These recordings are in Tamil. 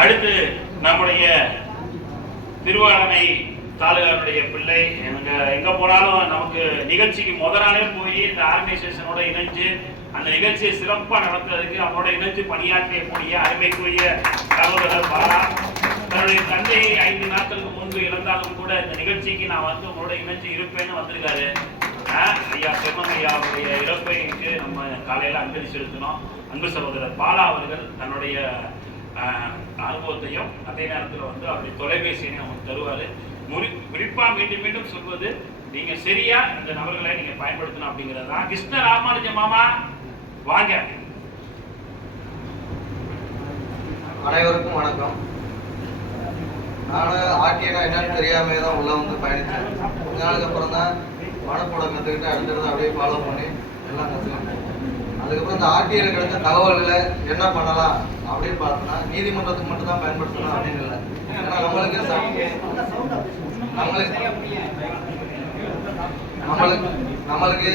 அடுத்து நம்முடைய திருவாரணை தாலுகாவுடைய பிள்ளை எங்க எங்க போனாலும் நமக்கு நிகழ்ச்சிக்கு முத நாளே போய் இந்த ஆர்கனைசேஷனோட இணைஞ்சு அந்த நிகழ்ச்சியை சிறப்பாக நடத்துறதுக்கு நம்மளோட இணைஞ்சு பணியாற்றக்கூடிய அருமைக்குரிய சகோதரர் பாலா தன்னுடைய தந்தையை ஐந்து நாட்களுக்கு முன்பு இழந்தாலும் கூட இந்த நிகழ்ச்சிக்கு நான் வந்து உங்களோட இணைஞ்சு இருப்பேன்னு வந்திருக்காரு. ஐயா செம்மன் ஐயாவுடைய இறப்பைக்கு நம்ம காலையில அஞ்சலி செலுத்தினோம். அன்பு சகோதரர் பாலா அவர்கள் தன்னுடைய அனுபவத்தையும் அதே நேரத்தில் வந்து அவருடைய தொலைபேசியையும் அவங்க தருவார். முறி குறிப்பாக மீண்டும் மீண்டும் சொல்வது நீங்க சரியா இந்த நபர்களை நீங்க பயன்படுத்தணும் அப்படிங்கிறது தான். கிருஷ்ண ராமானுஜ மாமா வாங்க. அனைவருக்கும் வணக்கம். நான் ஆர்டிஐனா என்னன்னு தெரியாம தான் உள்ள வந்து பயணித்தேன். கொஞ்ச நாளுக்கு அப்புறம் தான் மனப்போட கற்றுக்கிட்டு அடுத்தடுத்து அப்படியே ஃபாலோ பண்ணி எல்லாம் கற்றுக்கிட்டேன் அதுக்கப்புறம் இந்த ஆர்டிஐல கிடைச்ச தகவல்களை என்ன பண்ணலாம் அப்படின்னு பார்த்தோன்னா நீதிமன்றத்துக்கு மட்டும் தான் பயன்படுத்தணும் அப்படின்னு இல்லை. ஏன்னா நம்மளுக்கு நம்மளுக்கு நம்மளுக்கு நம்மளுக்கு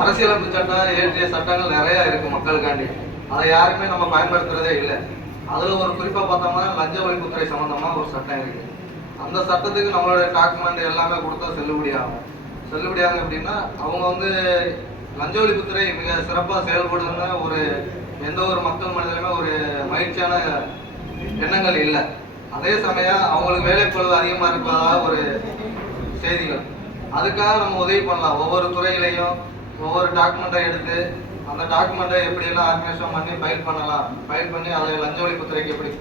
அரசியலமைப்பு சட்டம் இயற்றிய சட்டங்கள் நிறைய இருக்கு மக்களுக்காண்டி. அதை யாருமே நம்ம பயன்படுத்துறதே இல்லை. அதுல ஒரு குறிப்பா பார்த்தோம்னா லஞ்ச ஒழிப்புத்துறை சம்பந்தமா ஒரு சட்டம் இருக்கு. அந்த சட்டத்துக்கு நம்மளுடைய டாக்குமெண்ட் எல்லாமே கொடுத்தா செல்லுபடியாகும். செல்லுபடியாகும் அப்படின்னா அவங்க வந்து லஞ்ச ஒழிப்புத்துறை மிக சிறப்பாக செயல்படுதுன்னு ஒரு எந்த ஒரு மக்கள் மனதிலுமே ஒரு மகிழ்ச்சியான எண்ணங்கள் இல்லை. அதே சமயம் அவங்களுக்கு வேலைப்பழுவு அதிகமாக இருப்பதாக ஒரு செய்திகள். அதுக்காக நம்ம உதவி பண்ணலாம். ஒவ்வொரு துறையிலையும் ஒவ்வொரு டாக்குமெண்ட்டை எடுத்து அந்த டாக்குமெண்ட்டை எப்படியெல்லாம் ஆர்கனைசேஷன் பண்ணி ஃபைல் பண்ணலாம். ஃபைல் பண்ணி அதை லஞ்ச ஒழிப்புத்துறைக்கு எப்படி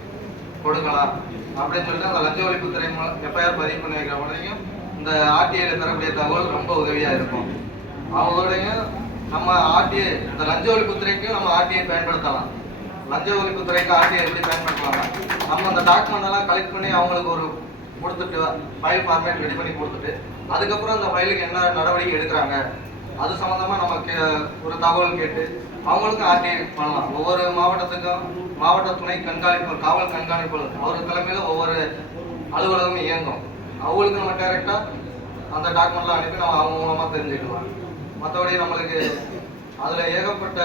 கொடுக்கலாம் அப்படின்னு சொல்லிட்டு அந்த லஞ்ச ஒழிப்புத்துறை மூலம் எஃப்ஐஆர் பதிவு பண்ணி வைக்கிற உடனேயும் இந்த ஆர்டிஐயில் தரக்கூடிய தகவல் ரொம்ப உதவியாக இருக்கும். அவங்களோடையும் நம்ம ஆர்டிஐ இந்த லஞ்ச ஒழிப்புத்துறைக்கும் நம்ம ஆர்டிஐ பயன்படுத்தலாம். லஞ்ச ஒழிப்புத்துறைக்கு ஆர்டிஐ எப்படி பயன்படுத்தலாம்? நம்ம அந்த டாக்குமெண்ட் எல்லாம் கலெக்ட் பண்ணி அவங்களுக்கு ஒரு கொடுத்துட்டு ஃபைல் ஃபார்மேட் ரெடி பண்ணி கொடுத்துட்டு அதுக்கப்புறம் அந்த ஃபைலுக்கு என்ன நடவடிக்கை எடுக்கிறாங்க? அது சம்மந்தமாக நம்ம கே- ஒரு தகவல் கேட்டு அவங்களுக்கும் ஆர்டிஐ பண்ணலாம். ஒவ்வொரு மாவட்டத்துக்கும் மாவட்ட துணை கண்காணிப்பு காவல் கண்காணிப்பாளர் அவர் தலைமையில் ஒவ்வொரு அலுவலகமும் இயங்கும். அவங்களுக்கு நம்ம டைரக்டா அந்த டாக்குமெண்ட்லாம் அனுப்பி நம்ம அவங்க மூலமாக தெரிஞ்சுக்கலாம் மற்றபடி நம்மளுக்கு அதில் ஏகப்பட்ட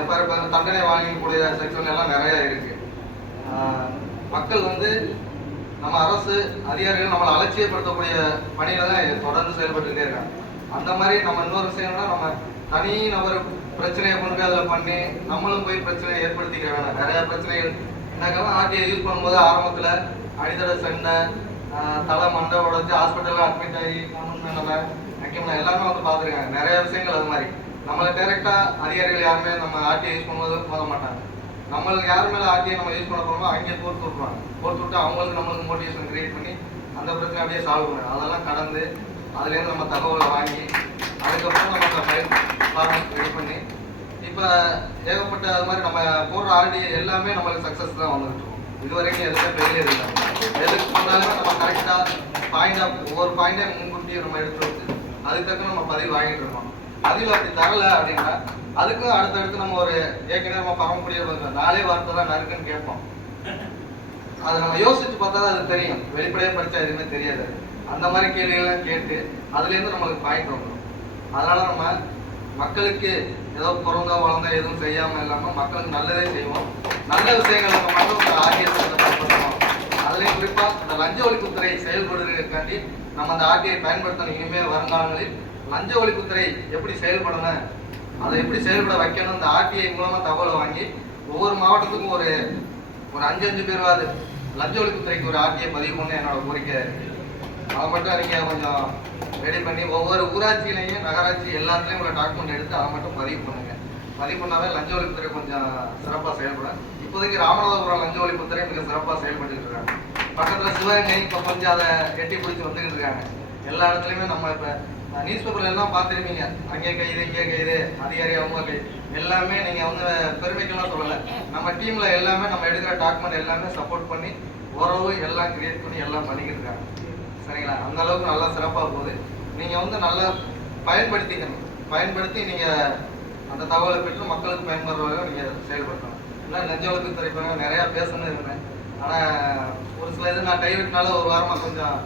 எஃப்ஐஆர் தண்டனை வாங்கக்கூடிய செக்ஷன் எல்லாம் நிறையா இருக்குது மக்கள் வந்து நம்ம அரசு அதிகாரிகள் நம்மளை அலட்சியப்படுத்தக்கூடிய பணியில தான் தொடர்ந்து செயல்பட்டுட்டே இருக்காங்க. அந்த மாதிரி நம்ம இன்னொரு விஷயம்னா நம்ம தனி நபர் பிரச்சனையை கொண்டு போய் அதில் பண்ணி நம்மளும் போய் பிரச்சனையை ஏற்படுத்திக்கிற வேணாம். நிறைய பிரச்சனைகள் எனக்கெல்லாம் ஆர்டிஐ யூஸ் பண்ணும்போது ஆரம்பத்தில் அடித்தட சென்னை தலை மண்டை உடச்சி ஹாஸ்பிட்டலில் அட்மிட் ஆகி நம்ம முக்கியமாக எல்லாமே வந்து பார்த்துருக்காங்க. நிறைய விஷயங்கள் அது மாதிரி. நம்மளை டைரெக்டாக அதிகாரிகள் யாருமே நம்ம ஆர்டிஐ யூஸ் பண்ணும்போது போத மாட்டாங்க. நம்மளுக்கு யார் மேலே ஆர்டிஐ நம்ம யூஸ் பண்ண போகிறோமோ அங்கே கோர்த்து விட்ருவாங்க கோர்த்து விட்டு அவங்களுக்கு நம்மளுக்கு மோட்டிவேஷன் கிரியேட் பண்ணி அந்த பிரச்சனை அப்படியே சால்வ் பண்ணுவாங்க அதெல்லாம் கடந்து அதுலேருந்து நம்ம தகவலை வாங்கி அதுக்கப்புறம் நம்ம அந்த ஃபைல் ரெடி பண்ணி இப்போ ஏகப்பட்ட அது மாதிரி நம்ம போடுற ஆர்டி எல்லாமே நம்மளுக்கு சக்ஸஸ் தான் வந்துகிட்டு இருக்கும். இது வரைக்கும் எதுவுமே ஃபெயிலியர் இல்லை. எதுக்கு பண்ணாலுமே நம்ம கரெக்டாக பாயிண்டாக ஒவ்வொரு பாயிண்டையும் முன்கூட்டி நம்ம எடுத்து வச்சு அதுக்கு தக்க நம்ம பதிவு வாங்கிட்டு இருக்கோம். பதிவு அப்படி தரல அப்படின்னா அதுக்கும் அடுத்தடுத்து நம்ம ஒரு ஏற்கனவே நம்ம பரமக்குடிய நாளே வார்த்தை தான் நறுக்குன்னு கேட்போம். அதை நம்ம யோசிச்சு பார்த்தா தான் அது தெரியும். வெளிப்படையாக படித்தா எதுவுமே தெரியாது. அந்த மாதிரி கேள்விகள்லாம் கேட்டு அதுலேருந்து நம்மளுக்கு பாயிண்ட் வந்துடும் அதனால நம்ம மக்களுக்கு ஏதோ பிறந்தா வளர்ந்தா எதுவும் செய்யாமல் இல்லாமல் மக்களுக்கு நல்லதே செய்வோம். நல்ல விஷயங்கள் நம்ம மட்டும் ஆகியத்தை பயன்படுத்துவோம் அதுலேயும் குறிப்பாக இந்த லஞ்ச ஒழிப்புத்துறை செயல்படுவதற்காண்டி நம்ம அந்த ஆர்டிஐ பயன்படுத்தணும். இனிமேல் வருங்காலங்களில் லஞ்ச ஒழிப்புத்துறை எப்படி செயல்படணும் அதை எப்படி செயல்பட வைக்கணும் இந்த ஆர்டிஐ மூலமாக தகவலை வாங்கி ஒவ்வொரு மாவட்டத்துக்கும் ஒரு ஒரு அஞ்சு அஞ்சு பேர்வாது லஞ்ச ஒழிப்புத்துறைக்கு ஒரு ஆர்டிஐ பதிவு பண்ண என்னோட கோரிக்கை. அதை மட்டும் நீங்கள் கொஞ்சம் ரெடி பண்ணி ஒவ்வொரு ஊராட்சியிலையும் நகராட்சி எல்லாத்துலேயும் உள்ள டாக்குமெண்ட் எடுத்து அதை மட்டும் பதிவு பண்ணுங்கள் பதிவு பண்ணாவே லஞ்ச ஒழிப்புத்துறை கொஞ்சம் சிறப்பாக செயல்படும். இப்போதைக்கு ராமநாதபுரம் லஞ்ச ஒழிப்புத்துறை மிக சிறப்பாக செயல்பட்டு இருக்காங்க. பக்கத்தில் சிவகங்கை இப்போ கொஞ்சம் அதை எட்டி பிடிச்சி வந்துக்கிட்டு இருக்காங்க. எல்லா இடத்துலையுமே நம்ம இப்போ நியூஸ் பேப்பர்ல எல்லாம் பார்த்துருப்பீங்க. அங்கே கைது இங்கே கைது அதிகாரி அவங்க கைது. எல்லாமே நீங்கள் வந்து பெருமைக்கெல்லாம் சொல்லலை. நம்ம டீமில் எல்லாமே நம்ம எடுக்கிற டாக்குமெண்ட் எல்லாமே சப்போர்ட் பண்ணி உறவு எல்லாம் கிரியேட் பண்ணி எல்லாம் பண்ணிக்கிட்டு இருக்காங்க. சரிங்களா? அந்த அளவுக்கு நல்லா சிறப்பாக போகுது. நீங்கள் வந்து நல்லா பயன்படுத்திக்கணும். பயன்படுத்தி நீங்கள் அந்த தகவலை பெற்று மக்களுக்கு பயன்படுற வகையில் நீங்கள் செயல்படுத்தணும். இல்லை நெஞ்ச ஒழிப்பு துறைப்பாங்க நிறையா பேசணும்னு இருக்கிறேன் ஆனால் ஒரு சில இது நான் கைவிட்டனால ஒரு வாரமாக கொஞ்சம்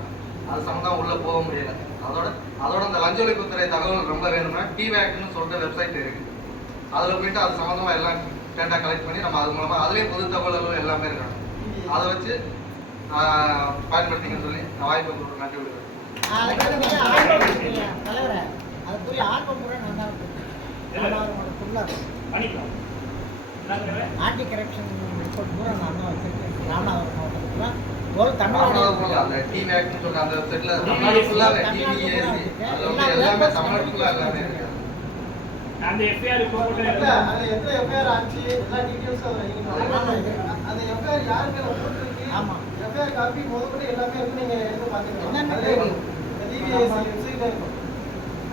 அது சம்மந்தம் உள்ளே போக முடியல. அதோட அதோட அந்த லஞ்ச ஒழிப்புத்துறை தகவல் ரொம்ப வேணும்னா டிவேக்னு சொல்லிட்டு வெப்சைட் இருக்குது அதில் போயிட்டு அது சம்மந்தமாக எல்லாம் டேட்டா கலெக்ட் பண்ணி நம்ம அது மூலமாக அதுலேயும் பொது தகவல்கள் எல்லாமே இருக்கணும். அதை வச்சு பயன்படுத்திங்கன்னு சொல்லி நான் வாய்ப்பு கொடுத்து நன்றி என்னங்கிறத? ஆன்டி கரப்ஷன் ரிப்போர்ட் பூரா நான் தான் வச்சிருக்கேன். ராமநாதபுரம் மாவட்டத்துல ஒரு தமிழ்நாடு அந்த சொல்ற அந்த தமிழ்நாடு அதில் எல்லாமே எல்லாமே இருக்கு. அந்த எஃப்ஐஆர் இப்போ இல்ல, அது எத்தனை FIR ஆச்சு, எல்லா உம் நீங்க சொல்லுங்க. அந்த FIR யார் மேல போட்டிருக்கு, ஆமா. எல்லாமே இருக்கு, நீங்க எடுத்து பாத்துக்கலாம். website ல இருக்கும். நான் போட்டோ தொண்ணூத்தி நாலு.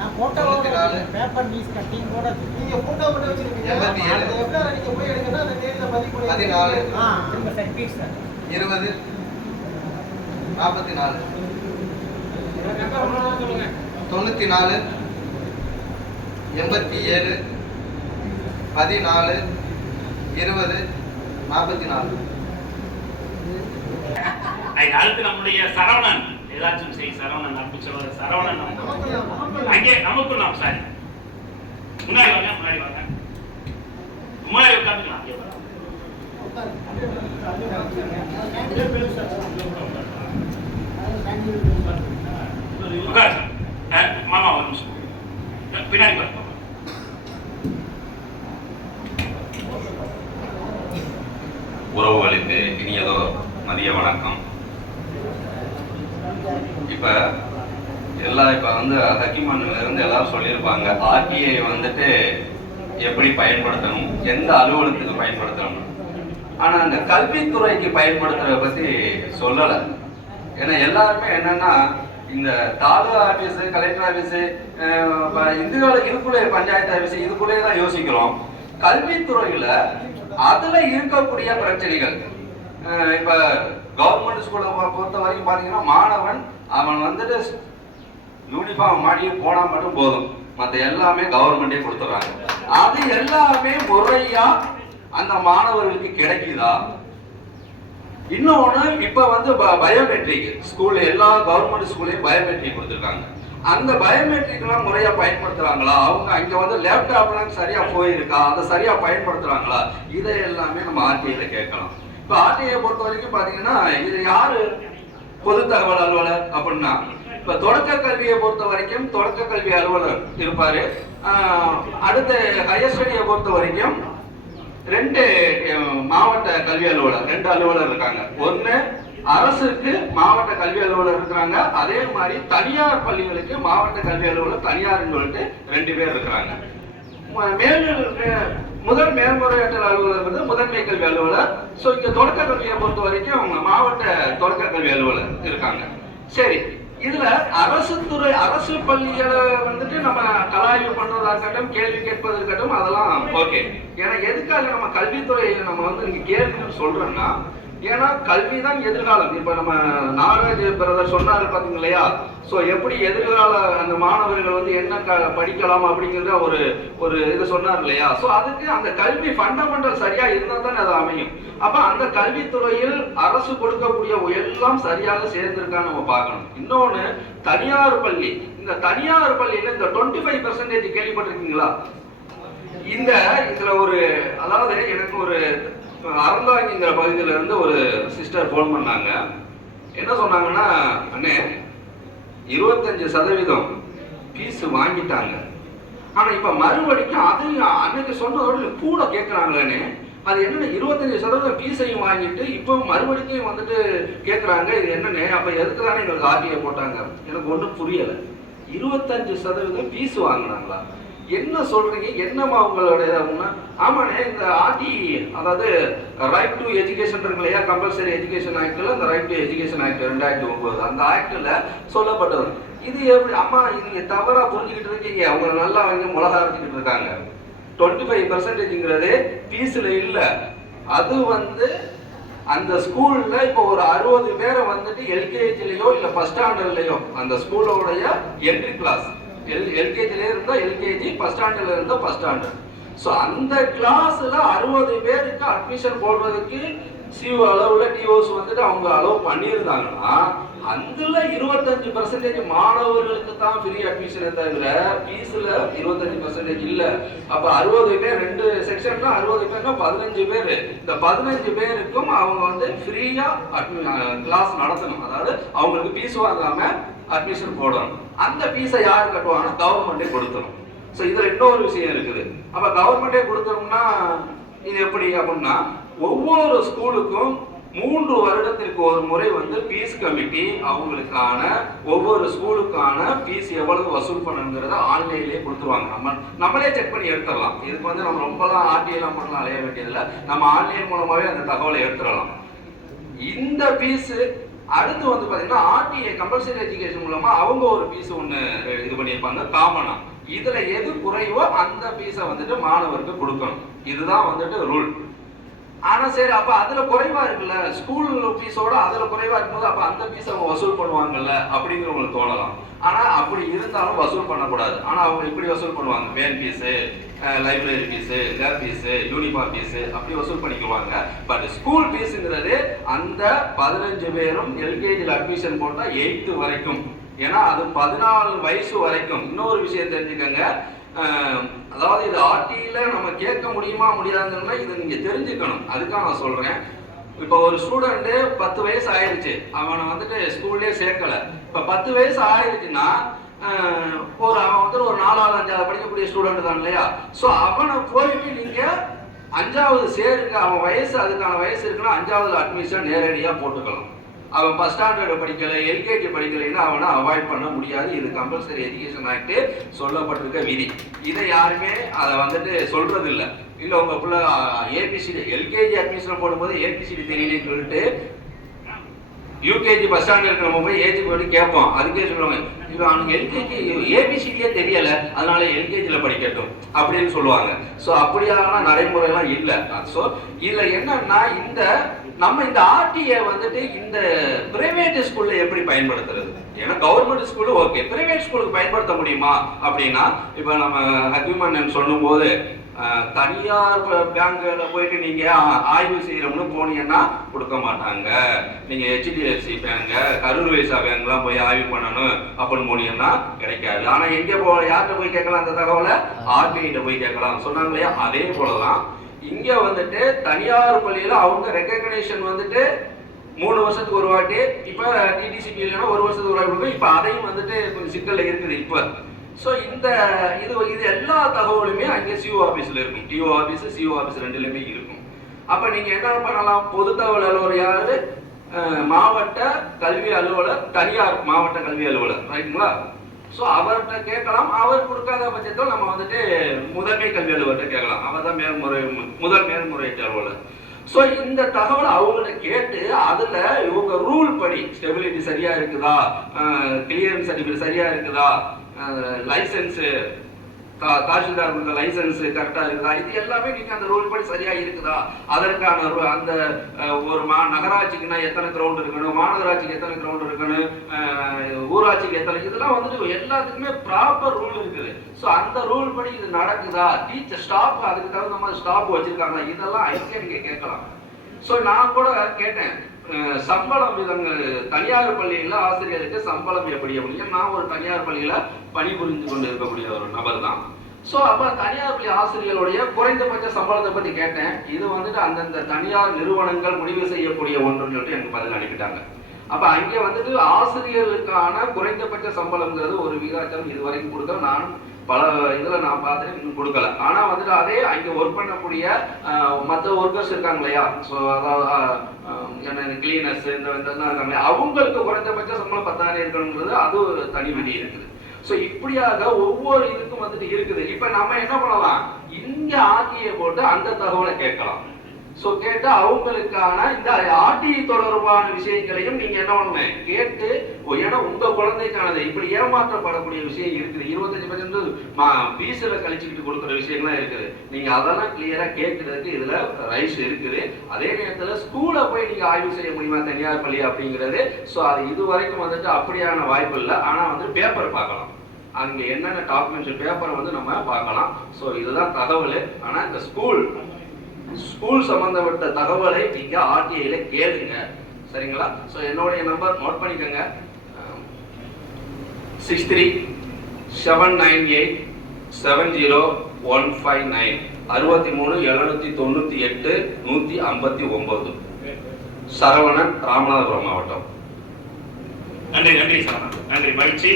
பேப்பர் நியூஸ் கட்டிங் கூட. நீங்க photo மட்டும் FIR நீங்க போய் எடுங்கன்னா அந்த தேதியில பதிவு பதினாலு. ஆ திரும்ப சார் இருபது நாற்பத்தி நாலு தொண்ணூற்றி நாலு எண்பத்தி ஏழு. பதினாலு. இருபது. நாற்பத்தி நாலு அடுத்து நம்முடைய சரவணன். ஏதாச்சும் செய் சரவணன் அப்படி சொல்றது சரவணன் அங்கே நமக்கு நாம் சாரி. முன்னாடி வாங்க முன்னாடி வாங்க. முன்னாடி உட்காந்துக்கலாம் அங்கே வாங்க. மாமா ஒரு நிமிஷம். பின்னாடி பாருங்க உறவுகளுக்கு இனியதோ மதிய வணக்கம். இப்போ எல்லா இப்போ வந்து ஹக்கிமன்ல இருந்து எல்லாரும் சொல்லியிருப்பாங்க ஆர்டிஐ வந்துட்டு எப்படி பயன்படுத்தணும் எந்த அலுவலகத்துக்கு பயன்படுத்தணும். ஆனால் அந்த கல்வித்துறைக்கு பயன்படுத்துறத பற்றி சொல்லலை. ஏன்னா எல்லாருமே என்னன்னா இந்த தாலுகா ஆஃபீஸு கலெக்டர் ஆபீஸ் இதுகளை இதுக்குள்ளே பஞ்சாயத்து ஆஃபீஸ் இதுக்குள்ளே தான் யோசிக்கிறோம். கல்வித்துறையில் அதில் இருக்கக்கூடிய பிரச்சனைகள் இப்போ கவர்மெண்ட் ஸ்கூலை பொறுத்த வரைக்கும் பார்த்தீங்கன்னா மாணவன் அவன் வந்துட்டு யூனிஃபார்ம் மாடியே போனால் மட்டும் போதும். மற்ற எல்லாமே கவர்மெண்டே கொடுத்துட்றாங்க. அது எல்லாமே முறையாக அந்த மாணவர்களுக்கு கிடைக்குதா? இன்னொன்று இப்போ வந்து பயோமெட்ரிக் ஸ்கூல் எல்லா கவர்மெண்ட் ஸ்கூல்லையும் பயோமெட்ரிக் கொடுத்துருக்காங்க. அந்த பயோமெட்ரிக்லாம் முறையாக பயன்படுத்துகிறாங்களா அவங்க அங்கே வந்து லேப்டாப்லாம் சரியாக போயிருக்கா? அதை சரியாக பயன்படுத்துகிறாங்களா இதை எல்லாமே நம்ம ஆர்டிஐல கேட்கலாம். இப்ப ஆர்டிஐ பொறுத்த வரைக்கும் பாத்தீங்கன்னா இது யாரு பொது தகவல் அலுவலர் அப்படின்னா இப்ப தொடக்க கல்வியை பொறுத்த வரைக்கும் தொடக்க கல்வி அலுவலர் இருப்பாரு. அடுத்த ஹையர் ஸ்டடியை பொறுத்த வரைக்கும் ரெண்டு மாவட்ட கல்வி அலுவலர் ரெண்டு அலுவலர் இருக்காங்க. ஒண்ணு அரசுக்கு மாவட்ட கல்வி அலுவலர் இருக்கிறாங்க. அதே மாதிரி தனியார் பள்ளிகளுக்கு மாவட்ட கல்வி அலுவலர் தனியார்னு சொல்லிட்டு ரெண்டு பேர் இருக்கிறாங்க. மேலும் முதல் மேல்முறையீட்டு அலுவலர் வந்து முதன்மை கல்வி அலுவலர். ஸோ இங்க தொடக்க கல்வியை பொறுத்த வரைக்கும் அவங்க மாவட்ட தொடக்க கல்வி அலுவலர் இருக்காங்க. சரி இதுல அரசு துறை அரசு பள்ளிகளை வந்துட்டு நம்ம கலாய்வு பண்றதா இருக்கட்டும் கேள்வி கேட்பது இருக்கட்டும் அதெல்லாம் ஓகே ஏன்னா எதுக்காக நம்ம கல்வித்துறையை நம்ம வந்து இங்க கேள்வி சொல்றோம்னா ஏன்னா கல்வி தான் எதிர்காலம். இப்ப நம்ம நாகராஜ் பிரதர் சொன்னாரு பாத்தீங்க இல்லையா சோ எப்படி எதிர்கால அந்த மாணவர்கள் வந்து என்ன க- படிக்கலாம் அப்படிங்கிற ஒரு ஒரு இது சொன்னார் இல்லையா? சோ அதுக்கு அந்த கல்வி ஃபண்டமெண்டல் சரியா இருந்தா தானே அது அமையும். அப்ப அந்த கல்வித்துறையில் அரசு கொடுக்கக்கூடிய எல்லாம் சரியாக சேர்ந்திருக்கான்னு நம்ம பார்க்கணும். இன்னொன்னு தனியார் பள்ளி. இந்த தனியார் பள்ளியில இந்த டுவெண்ட்டி ஃபைவ் பெர்சன்டேஜ் கேள்விப்பட்டிருக்கீங்களா? இந்த இதுல ஒரு அதாவது எனக்கு ஒரு அறந்தாங்கிங்கிற பகுதியிலேருந்து ஒரு சிஸ்டர் ஃபோன் பண்ணாங்க. என்ன சொன்னாங்கன்னா அண்ணே இருபத்தஞ்சு சதவீதம் ஃபீஸ் வாங்கிட்டாங்க. ஆனால் இப்போ மறுபடிக்கும் அதையும் அன்னைக்கு சொன்னதோட கூட கேட்குறாங்களேனே அது என்னென்ன இருபத்தஞ்சு சதவீதம் ஃபீஸையும் வாங்கிட்டு இப்போ மறுபடிக்கும் வந்துட்டு கேட்குறாங்க இது என்னன்னு அப்போ எதுக்கு தானே எங்களுக்கு ஆர்டிஐ போட்டாங்க? எனக்கு ஒன்றும் புரியலை. இருபத்தஞ்சு சதவீதம் ஃபீஸ் வாங்கினாங்களா? என்ன சொல்றீங்க? என்னமா உங்களுடைய அப்படின்னா ஆமாண்ணே இந்த ஆர்டி அதாவது ரைட் டு எஜுகேஷன் இருக்கு இல்லையா கம்பல்சரி எஜுகேஷன் ஆக்டில் அந்த ரைட் டு எஜுகேஷன் ஆக்ட் ரெண்டாயிரத்தி ஒன்பது. அந்த ஆக்டில் சொல்லப்பட்டது. இது எப்படி அம்மா நீங்க தவறா புரிஞ்சுக்கிட்டு இருக்கீங்க. அவங்க நல்லா வந்து மிளகா அரைச்சிக்கிட்டு இருக்காங்க. டுவெண்ட்டி ஃபைவ் பர்சன்டேஜ்ங்கிறது ஃபீஸில் இல்லை. அது வந்து அந்த ஸ்கூல்ல இப்போ ஒரு அறுபது பேரை வந்துட்டு எல்கேஜிலேயோ இல்லை ஃபர்ஸ்ட் ஸ்டாண்டர்ட்லேயோ அந்த ஸ்கூலோடைய என்ட்ரி கிளாஸ் எல் எல்கேஜில இருந்தால் எல்கேஜி ஃபஸ்ட் ஸ்டாண்டர்டில் இருந்தால் ஃபஸ்ட் ஸ்டாண்டர்ட் ஸோ அந்த கிளாஸில் அறுபது பேருக்கு அட்மிஷன் போடுறதுக்கு சிஓ அளவில் டிஓஸ் வந்துட்டு அவங்க அலோவ் பண்ணியிருந்தாங்கன்னா அதில் இருபத்தஞ்சு பர்சன்டேஜ் மாணவர்களுக்கு தான் ஃப்ரீ அட்மிஷன் தவிர ஃபீஸில் இருபத்தஞ்சு பர்சன்டேஜ் இல்லை. அப்போ அறுபது பேர் ரெண்டு செக்ஷன்னா அறுபது பேர்னா பதினஞ்சு பேர். இந்த பதினஞ்சு பேருக்கும் அவங்க வந்து ஃப்ரீயாக அட்மி கிளாஸ் நடத்தணும். அதாவது அவங்களுக்கு ஃபீஸ் வாங்காமல் அட்மிஷன் போடணும். அந்த ஃபீஸை யார் கட்டுவாங்கன்னா கவர்மெண்ட்டே கொடுத்துரும் ஸோ இதில் இன்னொரு விஷயம் இருக்குது. அப்போ கவர்மெண்ட்டே கொடுத்தோம்னா இது எப்படி அப்படின்னா ஒவ்வொரு ஸ்கூலுக்கும் மூன்று வருடத்திற்கு ஒரு முறை வந்து ஃபீஸ் கமிட்டி அவங்களுக்கான ஒவ்வொரு ஸ்கூலுக்கான ஃபீஸ் எவ்வளவு வசூல் பண்ணணுங்கிறத ஆன்லைன்லேயே கொடுத்துருவாங்க. நம்ம நம்மளே செக் பண்ணி எடுத்துடலாம். இதுக்கு வந்து நம்ம ரொம்பலாம் ஆர்டிஐலாம் பண்ணலாம் அலைய வேண்டியதில்லை. நம்ம ஆன்லைன் மூலமாகவே அந்த தகவலை எடுத்துடலாம். இந்த பீஸு அடுத்து வந்து பார்த்தீங்கன்னா ஆர்டிஐ கம்பல்சரி எஜுகேஷன் மூலமா அவங்க ஒரு ஃபீஸ் ஒன்று இது பண்ணியிருப்பாங்க காமனா இதுல எது குறைவோ அந்த ஃபீஸை வந்துட்டு மாணவருக்கு கொடுக்கணும். இதுதான் வந்துட்டு ரூல் ஆனா சரி அப்ப அதுல குறைவா இருக்குல்ல? ஸ்கூல் ஃபீஸோட அதுல குறைவா இருக்கும்போது அப்ப அந்த ஃபீஸ் அவங்க வசூல் பண்ணுவாங்கல்ல? அப்படிங்கிறவங்களுக்கு தோணலாம். ஆனா அப்படி இருந்தாலும் வசூல் பண்ணக்கூடாது. ஆனா அவங்க இப்படி வசூல் பண்ணுவாங்க? Van fees library fees lab fees uniform fees அப்படி வசூல் பண்ணிக்குவாங்க. பட் ஸ்கூல் ஃபீஸுங்கிறது அந்த பதினஞ்சு பேரும் எல்கேஜியில் அட்மிஷன் போட்டால் எயித்து வரைக்கும். ஏன்னா அது பதினாலு வயசு வரைக்கும். இன்னொரு விஷயம் தெரிஞ்சுக்கங்க. அதாவது இது ஆர்டியில நம்ம கேட்க முடியுமா முடியாதுன்னா இதை நீங்க தெரிஞ்சுக்கணும். அதுக்காக நான் சொல்றேன். இப்போ ஒரு ஸ்டூடெண்ட்டு பத்து வயசு ஆயிடுச்சு. அவனை வந்துட்டு ஸ்கூல்லே சேர்க்கல. இப்போ பத்து வயசு ஆயிடுச்சுன்னா ஒரு அவன் வந்து ஒரு நாலாவது அஞ்சாவது படிக்கக்கூடிய ஸ்டூடெண்ட் தான் இல்லையா? ஸோ அவனை போயிட்டு நீங்க அஞ்சாவது சேருங்க. அவன் வயசு அதுக்கான வயசு இருக்குன்னா அஞ்சாவது அட்மிஷன் நேரடியாக போட்டுக்கலாம். அவன் ஃபஸ்ட் ஸ்டாண்டர்டு படிக்கலை எல்கேஜி படிக்கலைன்னா அவனை அவாய்ட் பண்ண முடியாது. இது கம்பல்சரி எஜுகேஷன் ஆக்ட் சொல்லப்பட்டிருக்க விதி. இதை யாருமே அதை வந்துட்டு சொல்றது இல்லை இல்லை உங்க பிள்ளை A B C D LKG admission போடும்போது ஏபிசிடி தெரியலன்னு சொல்லிட்டு யூகேஜி பஸ் ஸ்டாண்டர்ட் நம்ம போய் ஏஜி போய் கேட்போம் அதுக்கே சொல்லுவாங்க இப்போ அவனுக்கு எல்கேஜி ஏபிசிடியே தெரியல. அதனால எல்கேஜியில் படிக்கட்டும் அப்படின்னு சொல்லுவாங்க. ஸோ அப்படியான நடைமுறைலாம் இல்லை. ஸோ இதில் என்னன்னா இந்த நம்ம இந்த ஆர்டிஏ வந்துட்டு இந்த பிரைவேட் ஸ்கூல்ல எப்படி பயன்படுத்துறது? ஏன்னா கவர்மெண்ட் ஸ்கூலு ஓகே பிரைவேட் ஸ்கூலுக்கு பயன்படுத்த முடியுமா? அப்படின்னா இப்போ நம்ம ஹக்யூமன் சொல்லும்போது அஹ், தனியார் பேங்க்ல போயிட்டு நீங்க ஆய்வு செய்யறோம்னு போனீங்கன்னா கொடுக்க மாட்டாங்க. நீங்க ஹெச்டிஎஃப்சி பேங்க் கரூர் வைசா பேங்க்லாம் போய் ஆய்வு பண்ணணும் அப்படின்னு போனீங்கன்னா கிடைக்காது. ஆனா எங்க போ யார்கிட்ட போய் கேட்கலாம் அந்த தகவலை? ஆர்டிஐட்ட போய் கேட்கலாம். சொன்னாங்க இல்லையா? அதே போலதான் இங்க வந்துட்டு தனியார் பள்ளியில அவங்க ரெக்கக்னேஷன் வந்துட்டு மூணு வருஷத்துக்கு ஒரு வாட்டி இப்ப டிடிசிபி இல்லைன்னா ஒரு வருஷத்துக்கு ஒரு வாட்டி இப்போ இப்ப அதையும் வந்துட்டு கொஞ்சம் சிக்கல் இருக்குது இப்ப. ஸோ இந்த இது இது எல்லா தகவலுமே அங்கே சிஓ ஆஃபீஸில் இருக்கும். டிஓ ஆஃபீஸ் சிஓ ஆஃபீஸ் ரெண்டுலேயுமே இருக்கும். அப்போ நீங்கள் என்ன பண்ணலாம்? பொது தகவல் அலுவலர் மாவட்ட கல்வி அலுவலர் தனியார் மாவட்ட கல்வி அலுவலர். ரைட்டுங்களா ஸோ அவர்கிட்ட கேட்கலாம். அவர் கொடுக்காத பட்சத்தில் நம்ம வந்துட்டு முதன்மை கல்வி அலுவலர்கிட்ட கேட்கலாம். அவர் தான் மேல்முறை முதல் மேல்முறையீட்டு அலுவலர். ஸோ இந்த தகவலை அவங்கள்ட்ட கேட்டு அதில் இவங்க ரூல் படி ஸ்டெபிலிட்டி சரியா இருக்குதா? கிளியரன்ஸ் சர்டிஃபிகேட் சரியா இருக்குதா? லைசன்ஸு தாசில்தார் கொடுத்த லைசன்ஸ் கரெக்டாக இருக்குதா? இது எல்லாமே நீங்கள் அந்த ரூல் படி சரியா இருக்குதா? அதற்கான ரு- அந்த ஒரு மா நகராட்சிக்குன்னா எத்தனை கிரவுண்ட் இருக்கணும்? மாநகராட்சிக்கு எத்தனை கிரவுண்ட் இருக்கணும்? ஊராட்சிக்கு எத்தனை இதெல்லாம் வந்துட்டு எல்லாத்துக்குமே ப்ராப்பர் ரூல் இருக்குது. ஸோ அந்த ரூல் படி இது நடக்குதா? டீச்சர் ஸ்டாப் அதுக்கு தகுந்த மாதிரி ஸ்டாப் வச்சிருக்காங்களா? இதெல்லாம் ஐக்கிய நீங்கள் கேட்கலாம். ஸோ நான் கூட கேட்டேன். சம்பளம் விதங்கள் தனியார் பள்ளியில் ஆசிரியருக்கு சம்பளம் எப்படி அப்படின்னு. நான் ஒரு தனியார் பள்ளியில் பணிபுரிந்து கொண்டு இருக்கக்கூடிய ஒரு நபர் தான். ஸோ அப்போ தனியார் பள்ளி ஆசிரியர்களுடைய குறைந்தபட்ச சம்பளத்தை பற்றி கேட்டேன். இது வந்துட்டு அந்தந்த தனியார் நிறுவனங்கள் முடிவு செய்யக்கூடிய ஒன்றுன்னு சொல்லிட்டு எனக்கு பதில் அனுப்பிட்டாங்க. அப்போ அங்கே வந்துட்டு ஆசிரியர்களுக்கான குறைந்தபட்ச சம்பளம்ங்கிறது ஒரு விகிதாச்சாரம் இது வரைக்கும் கொடுக்க நானும் பல இதில் நான் பார்த்துட்டு இன்னும் கொடுக்கல. ஆனால் வந்துட்டு அதே அங்கே ஒர்க் பண்ணக்கூடிய மற்ற ஒர்க்கர்ஸ் இருக்காங்க இல்லையா? ஸோ அதாவது என்ன கிளீனர்ஸ் இந்த இதெல்லாம் இருக்காங்க அவங்களுக்கு குறைந்தபட்ச சம்பளம் பத்தாயிரம் இருக்கணுங்கிறது அது ஒரு தனி விதி இருக்குது. ஸோ இப்படியாக ஒவ்வொரு இதுக்கும் வந்துட்டு இருக்குது. இப்ப நம்ம என்ன பண்ணலாம்? இங்க ஆர்டிஐ போட்டு அந்த தகவலை கேட்கலாம். ஸோ கேட்டு அவங்களுக்கான இந்த ஆர்டி தொடர்பான விஷயங்களையும் நீங்க என்ன பண்ணணும்? கேட்டு ஓ, ஏன்னா உங்க குழந்தைக்கானது இப்படி ஏமாற்றப்படக்கூடிய விஷயம் இருக்குது. இருபத்தஞ்சு பர்சன்ட் பீஸ்ல கழிச்சுக்கிட்டு கொடுக்குற விஷயங்கள்லாம் இருக்குது. நீங்க அதெல்லாம் கிளியரா கேட்கறதுக்கு இதுல ரைஸ் இருக்குது. அதே நேரத்துல ஸ்கூலை போய் நீங்க ஆய்வு செய்ய முடியுமா தனியார் பள்ளி அப்படிங்கிறது? ஸோ அது இது வரைக்கும் வந்துட்டு அப்படியான வாய்ப்பு இல்லை. ஆனா வந்து பேப்பர் பார்க்கலாம். அங்க என்னென்ன டாக்குமெண்ட்ஸ் பேப்பரை வந்து நம்ம பார்க்கலாம். ஸோ இதுதான் தகவல். ஆனா இந்த ஸ்கூல் ஸ்கூல் சம்பந்தப்பட்ட தகவலை நீங்க ஆர்டிஐல கேளுங்க. சரிங்களா? ஸோ என்னுடைய நம்பர் நோட் பண்ணிக்கோங்க. Six three seven nine eight seven zero one five nine அறுபத்தி மூணு எழுநூத்தி தொண்ணூத்தி எட்டு நூத்தி ஐம்பத்தி ஒன்பது. சரவணன் ராமநாதபுரம் மாவட்டம். நன்றி நன்றி சார் நன்றி மகிழ்ச்சி.